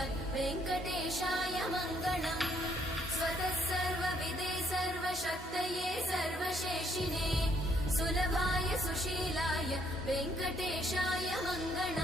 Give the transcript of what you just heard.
श्रीमद् वेङ्कटेशाय मङ्गलम्। स्वतः सर्वविदे सर्वशक्तये सर्वशेषिने सुलभाय सुशीलाय वेङ्कटेशाय मङ्गलम्।